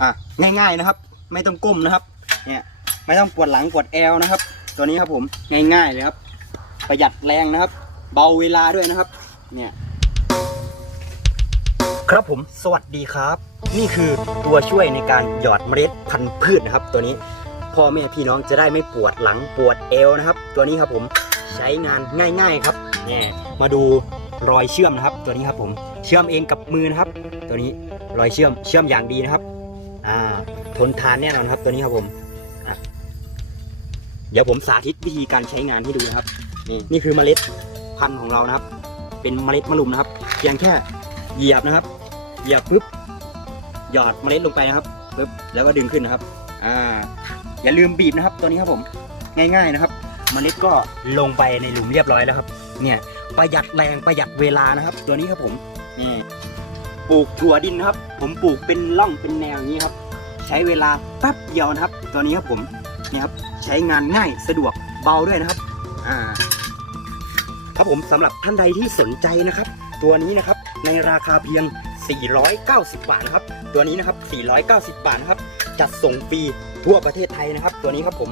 อะง่ายๆนะครับ ไม่ต้องก้มนะครับ เนี่ยไม่ต้องปวดหลังปวดแอวนะครับ ตัวนี้ครับผมง่ายๆเลยครับ ประหยัดแรงนะครับ เบาเวลาด้วยนะครับ เนี่ยครับผมสวัสดีครับ นี่คือตัวช่วยในการหยอดเมล็ดพันธุ์พืชนะครับ ตัวนี้พ่อแม่พี่น้องจะได้ไม่ปวดหลังปวดเอวนะครับ ตัวนี้ครับผมใช้งานง่าย ๆครับเนี่ยมาดูรอยเชื่อมนะครับ ตัวนี้ครับผมเชื่อมเองกับมือนะครับ ตัวนี้รอยเชื่อมเชื่อมอย่างดีนะครับ ทนทานแน่นอนครับตัวนี้ครับผมเดี๋ยวผมสาธิตวิธีการใช้งานให้ดูนะครับนี่นี่คือเมล็ดพันธุ์ของเรานะครับ เป็นเมล็ดมะลุมนะครับ เพียงแค่เหยียบนะครับเหยียบปุ๊บหยอดเมล็ดลงไปนะครับปุ๊บแล้วก็ดึงขึ้นนะครับอ่าอย่าลืมบีบนะครับตัวนี้ครับผมง่าย ๆนะครับ เมล็ดก็ลงไปในหลุมเรียบร้อยแล้วครับ เนี่ยประหยัดแรงประหยัดเวลานะครับ ตัวนี้ครับผมนี่ ปลูกถั่วดินนะครับ ผมปลูกเป็นร่องเป็นแนวอย่างนี้ครับ ใช้เวลาแป๊บเดียวนะครับ ตัวนี้ครับผมเนี่ยครับใช้งานง่ายสะดวกเบาด้วยนะครับอ่าครับผมสำหรับท่านใดที่สนใจนะครับ ตัวนี้นะครับในราคาเพียง 490 บาทนะครับ ตัวนี้นะครับ 490 บาทนะครับ จัดส่งฟรีทั่วประเทศไทยนะครับ ตัวนี้ครับผม